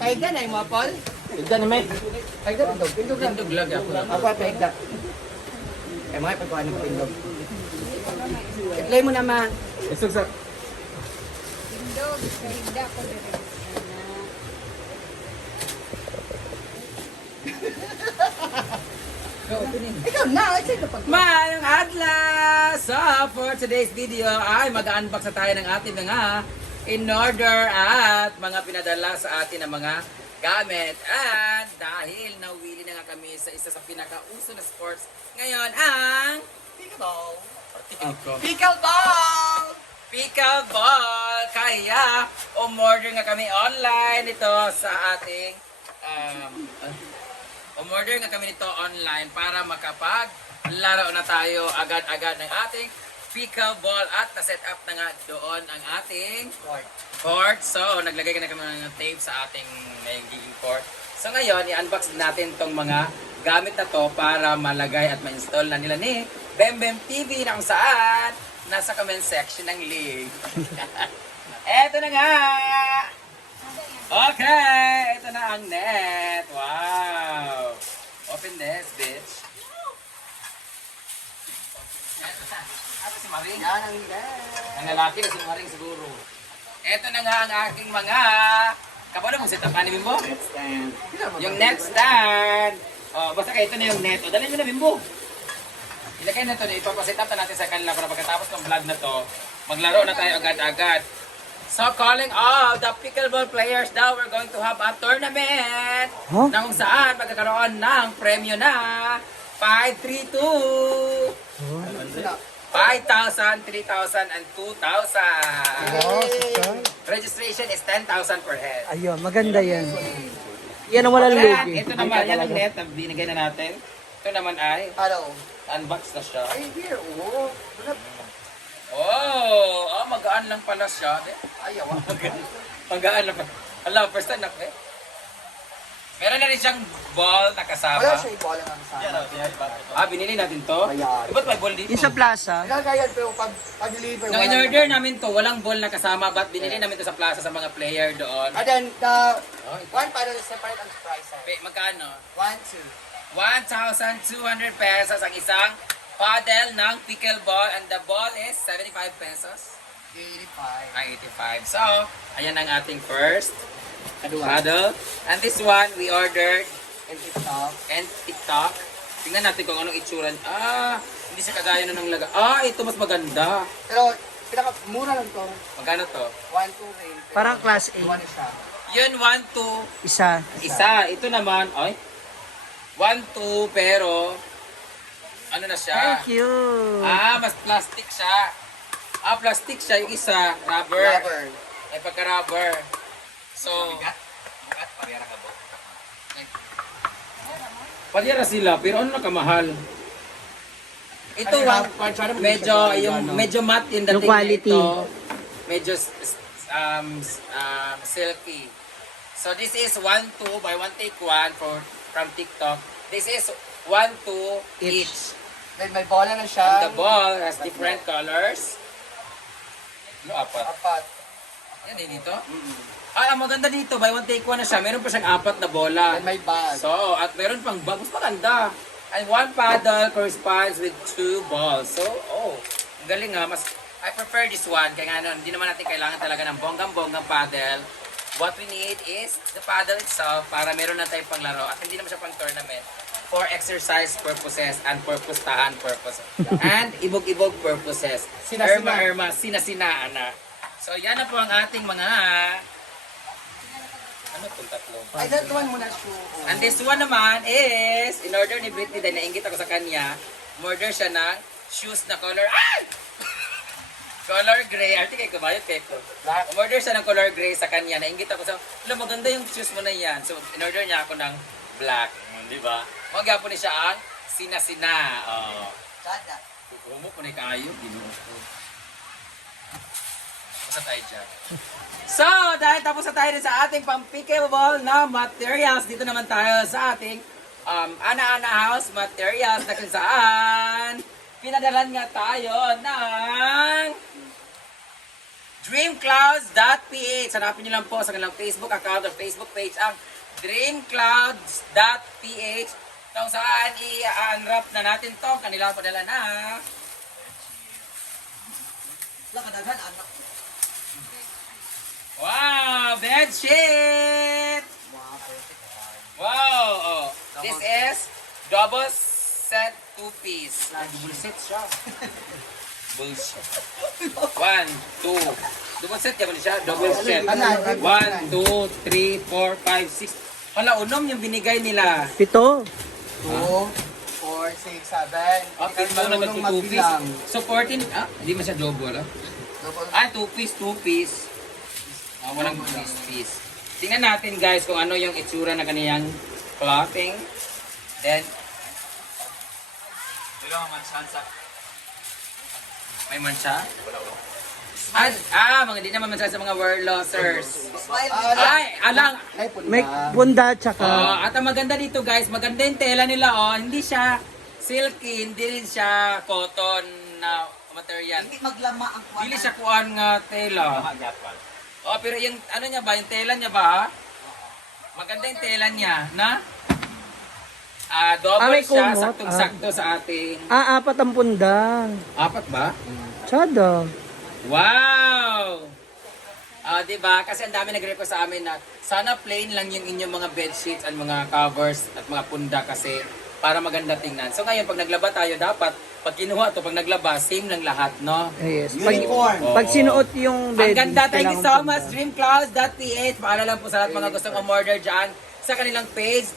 Paigda na yung mga Paul. Tigda na may. Paigda pindog. Pindog lang. Pindog lag ako. Ako ay paigda. Eh mga ipagkuhan ng pindog. Itlay mo naman. Isog sa... Pindog, kahinda ko dire. Ikaw na, ay sa'yo pag... Mayang adlaw! So, for today's video ay mag-unbox na tayo ng ating mga in-order at mga pinadala sa atin ng mga gamit. At dahil nawili na nga kami sa isa sa pinakauso na sports, ngayon ang... Pickleball. Ako. Pickleball! Pickleball! Kaya, umorder nga kami online ito sa ating umorder nga kami nito online para makapaglaro na tayo agad-agad ng ating pickleball at na-set up na nga doon ang ating court. So, naglagay na kami ng tape sa ating nagiging court. So, ngayon, i-unbox natin tong mga gamit na to para malagay at ma-install na nila ni Bembem TV na kung saan nasa comment section ng link. Eto na nga! Okay! Ito na ang net. Wow! Open this, bitch. Ito si Maring. Yan ang hindi. Ang lalaki na si Maring siguro. Ito na nga ang aking mga... Kapano mong setup ka ni Bimbo? Net stand. Yung net stand. Oh, basta kayo ito na yung net. O, dali nyo na Bimbo. Ilagay na ito. Ipapaset up na natin sa kanila para pagkatapos ng vlog na to, maglaro na tayo agad-agad. So, calling all the pickleball players now, we're going to have a tournament na kung saan magkakaroon ng premyo na 532, 5,000, 3,000, and 2,000. Registration is 10,000 per head. Ayun, maganda yan. Yan ang walang At lugi. ito naman, yan ang net na binigay na natin. Ito naman ay, Hello. unbox na siya. Ay, here. Oh. Oh, magaan lang pala siya. Ayaw. Magaan lang pala. Alam, first time na eh. Meron na rin siyang ball na kasama. Wala siya i-bola ng sana. Binili natin to. Ayan. Ba't may ball dito? Yung sa plaza, Nagayan pero pag-deliver. Nung in-order namin to, walang ball na kasama. But binili namin to sa plaza sa mga player doon. And then, the one paddle is separate ang price. Magkano? 1, 2. 1,200 pesos ang isang paddle ng pickleball and the ball is 75 pesos. 85. Ay, 85. So, ayan ang ating first Aduwa. paddle. And this one, we ordered And TikTok. and TikTok. Tingnan natin kung anong itsura. Hindi siya kagaya na ng laga. Ito mas maganda. Pero, pinaka-mura lang to. Magkano to? 1, 2 rin. Pero Parang class A. One siya. Yun, 1, 2. isa. Isa. Ito naman, 1, 2, pero ano na siya? Thank you. Mas plastic siya. Plastic siya. Yung isa, rubber. Rubber. Ay, pagka-rubber. So, palyara sila, pero ano na kamahal? Ito, medyo matte yung dating Yung quality. nito. Medyo silky. So, this is 1, 2 by 1 take 1 from TikTok. This is 1, 2 each. Then may bola na And siya. the ball has different colors. Apat. Apat. Yan din dito. Ang maganda dito, by 1 take 1 na siya. Meron pa siyang 4 na bola. Then may bag. So, at meron pang bag. Mas maganda. And 1 paddle corresponds with 2 balls. So, ang galing nga. I prefer this one. Kaya nga, hindi naman natin kailangan talaga ng bonggang-bonggang paddle. What we need is the paddle itself para meron na tayong panglaro. At hindi naman siya pang tournament. For exercise purposes and purpustahan purposes. And ibog-ibog purposes. Sina-sina. Sina-sinaan na. So, yan na po ang ating mga... Ano itong tatlo? Ay, that one muna shoe. And this one naman is, in order ni Britney, dahil nainggit ako sa kanya, order siya ng shoes na color, color gray. Arte kayo, kumayot kayo ko. Order siya ng color gray sa kanya, nainggit ako sa, maganda yung shoes mo na yan. So, in order niya ako ng black. Di ba? Magyapon niya siya ang sina-sina. Sada. Kukumo po na kayo, ginuo ko. Basta tayo dyan. So, dahil tapos na tayo sa ating pang-pickleball na materials, dito naman tayo sa ating Ana-Ana House materials na kung saan pinadalan nga tayo ng dreamclouds.ph. Hanapin nyo lang po sa kanilang Facebook account or Facebook page ang dreamclouds.ph kung saan i-unwrap na natin to kanilang padala na. Wow! Bed sheet! Wow! Oh. This is double set 2-piece. Double set siya. Bullshit. 1, 2. Double set yan siya. Double set. 1, 2, 3, 4, 5, 6. Wala, unom yung binigay nila. 7. 2, 4, 6, 7. Okay, ito na ito 2-piece. So 14, hindi man siya double. Ah, 2-piece. Walang piece. Tingnan natin guys kung ano yung itsura na kaniyang clothing. Then, may mancha? Mga di naman mancha sa mga word losers. Ay, alang. May punda tsaka. At ang maganda dito guys, maganda yung tela nila Hindi siya silky, hindi rin siya cotton na material. Hindi maglama ang Dili siya kuan nga tela. Pero yung ano niya ba, yung tela niya ba? Maganda yung tela niya, na? Double may siya, kumot. saktong-sakto sa ating... 4 ang punda. 4 ba? Tsada. Wow! Diba? Kasi ang dami nag-request sa amin na sana plain lang yung inyong mga bedsheets at mga covers at mga punda kasi para maganda tingnan. So ngayon, pag naglaba tayo, dapat pag kinuha to, pag naglaba, same lang lahat, no? Yes. Uniform. Pag sinuot yung Ang bed, ganda, thank you so kailangan much, punda. dreamclouds.ph. Paalala lang po sa lahat mga gustong umorder dyan sa kanilang page.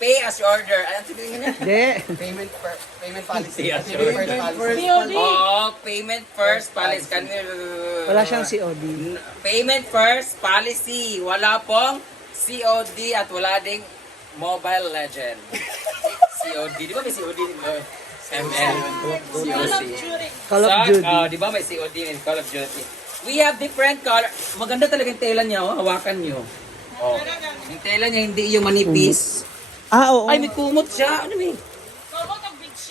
Pay as you order. Ano sabihin niya? Hindi. Payment policy. Yes, Payment policy. Payment first policy. Wala siyang COD. Payment first policy. Wala pong COD at wala ding Mobile Legend. COD. Di ba may COD? ML. COC. Call of Duty. Di ba may COD in Call of Duty? We have different color. Maganda talaga yung tela niya. Hawakan niyo. Yung tela niya hindi yung manipis. Oo. Ay, may kumot siya. Ano may?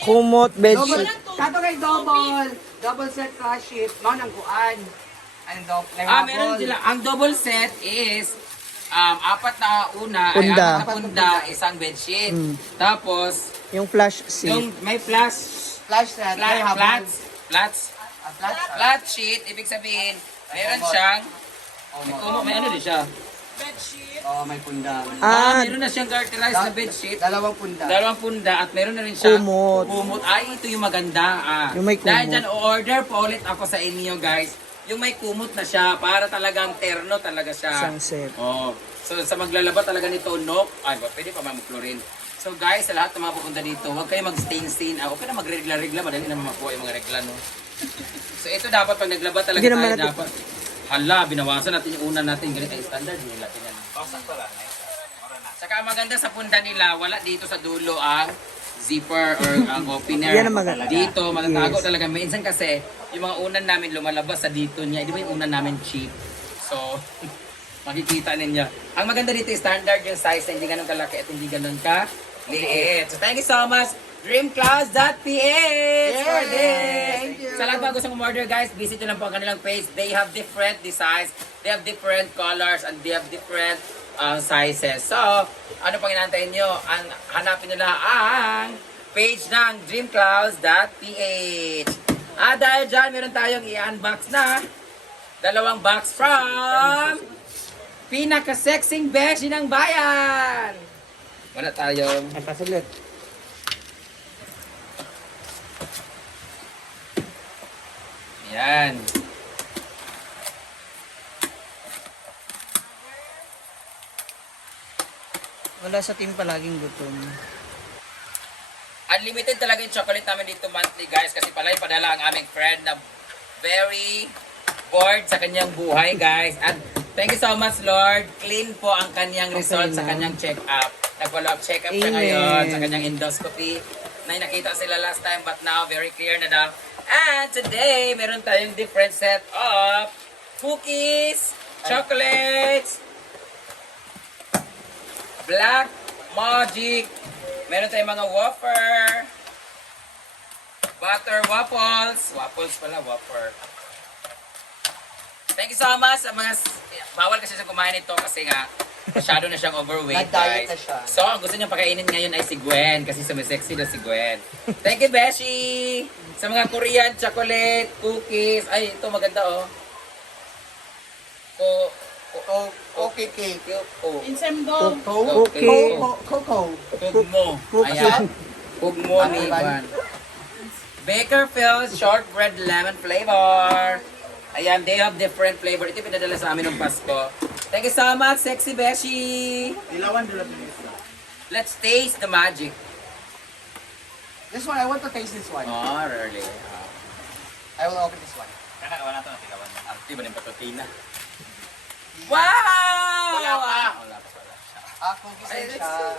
Kumot, bedsheet. Kato kay double. Double set crush sheet. No, nang kuan. Anong double? Meron sila. Ang double set is 4 na una, Punda. 4 na punda, isang bedsheet. Tapos, Yung flash seat. yung may flash, Flash set. flat sheet, ibig sabihin, meron siyang, may ano din siya. Oh, may punda. Meron na siyang garterized na bedsheet. Dalawang punda. 2 punda at meron na rin siya Kumot. Ay, ito yung maganda. Yung may Dahil kumot. dyan, order po ulit ako sa inyo guys. Yung may kumot na siya, para talagang terno talaga siya. Sunset. So sa maglalaba talaga nito, pwede pa mag-chlorine. So guys, sa lahat ng mga pupunta dito, huwag kayo mag-stain. Okay na magregla-regla, madali naman makuha yung mga regla, no? So ito dapat, pag naglaba talaga Hindi naman tayo, dapat, binawasan natin yung una natin, ganito ay standard, yung natin yan. Saka ang maganda sa punda nila, wala dito sa dulo ang zipper or ang opener. Yan ang maganda. Dito, matatago Yes. talaga. Minsan kasi, yung mga unan namin lumalabas sa dito niya, di ba yung unan namin cheap? So, makikita ninyo. Ang maganda dito, standard yung size na hindi ganun kalaki at hindi ganun ka liit. So, thank you so much, dreamclouds.ph for this. Sa lahat mga gustong umorder guys, visit nyo lang po ang kanilang page. They have different designs, they have different colors, and they have different sizes. So, ano pang inaantay nyo? Hanapin nyo lang ang page ng dreamclouds.ph. Dahil dyan, meron tayong i-unbox na 2 box from pinaka-sexing beshi ng bayan. Wala tayong Pasulit. yan. Wala sa team palaging gutom. Unlimited talaga yung chocolate namin dito monthly guys kasi pala yung padala ang aming friend na very bored sa kanyang buhay guys. At thank you so much Lord. Clean po ang kanyang result sa kanyang check-up. Nag-follow up check-up siya Amen. ngayon sa kanyang endoscopy. Na nakita sila last time but now very clear na daw. And today meron tayong different set of cookies, chocolates, Black Magic. Meron tayong mga wafer. Butter waffles. Waffles pala, wafer. Thank you so much sa mga... Bawal kasi siya kumain ito kasi nga masyado na siyang overweight, Nag-diet guys. na siya. So, ang gusto niyang pakainin ngayon ay si Gwen kasi sumisexy na si Gwen. Thank you, Beshi! Sa mga Korean chocolate, cookies. Ay, ito maganda, oh. Okay, cake. Ensemble. Coco. Okay. Coco. Kugmo. Ayan. Kugmo ni Gwen. Bakerfield shortbread lemon flavor. Ayan, they have different flavor. Ito yung pinadala sa amin ng Pasko. Thank you so much, Sexy Beshi. Let's taste the magic. This one, I want to taste this one. Oh, really? I will open this one. Kana ka wala to, natigawan mo. Arte ba ng patutina? Wow! Wala pa. Wala pa pala siya. Cookies Ay, and that's siya.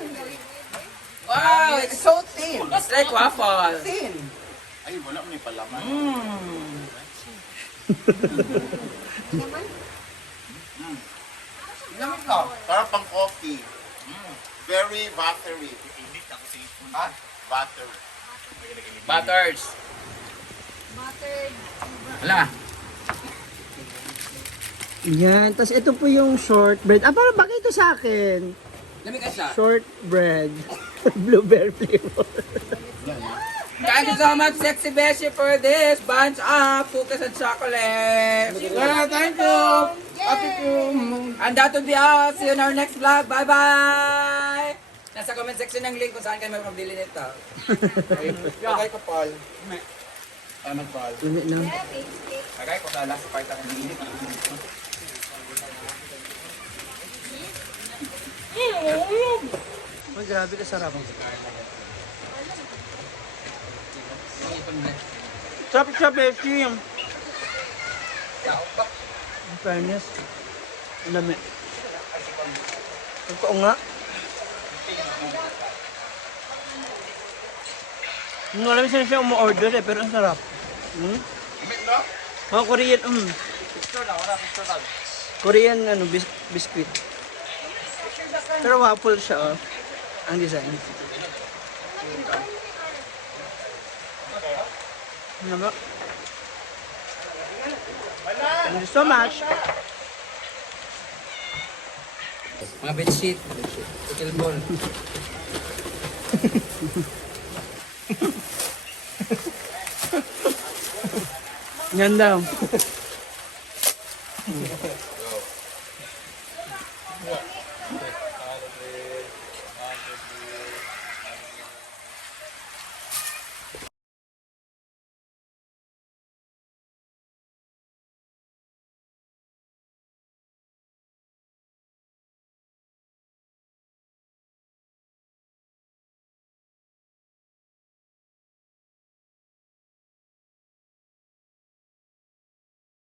Wow! It's so thin. It's like waffle. Thin. Ay, wala mo yung palaman. Mmm. Lamig ka. Parang pang coffee. Very buttery. Ha? Butter. Butters. Buttered. Wala. Yan. Tapos ito po yung shortbread. Parang bagay ito sa akin. Lamig ka siya. Shortbread. Blueberry flavor. Thank you so much, Sexy Beshi, for this bunch of cookies and chocolate. Thank you. And that will be all. See you in our next vlog. Bye-bye. Nasa comment section ng link kung saan kayo mapabili nito. Lagay ko, Paul. Ay, mag-call. Limit na. Kagay ko sa last part ang binili. Ay, grabe ka sarap. Sarap, Beshi. In fairness. Ang dami. Totoo nga. Hindi alam siya umu-order pero ang sarap. Mga Korean, Korean biscuit. Pero waffle siya, ang design. Ano? Thank you so much. Mga bedsheet. Pickle ball. Yan daw.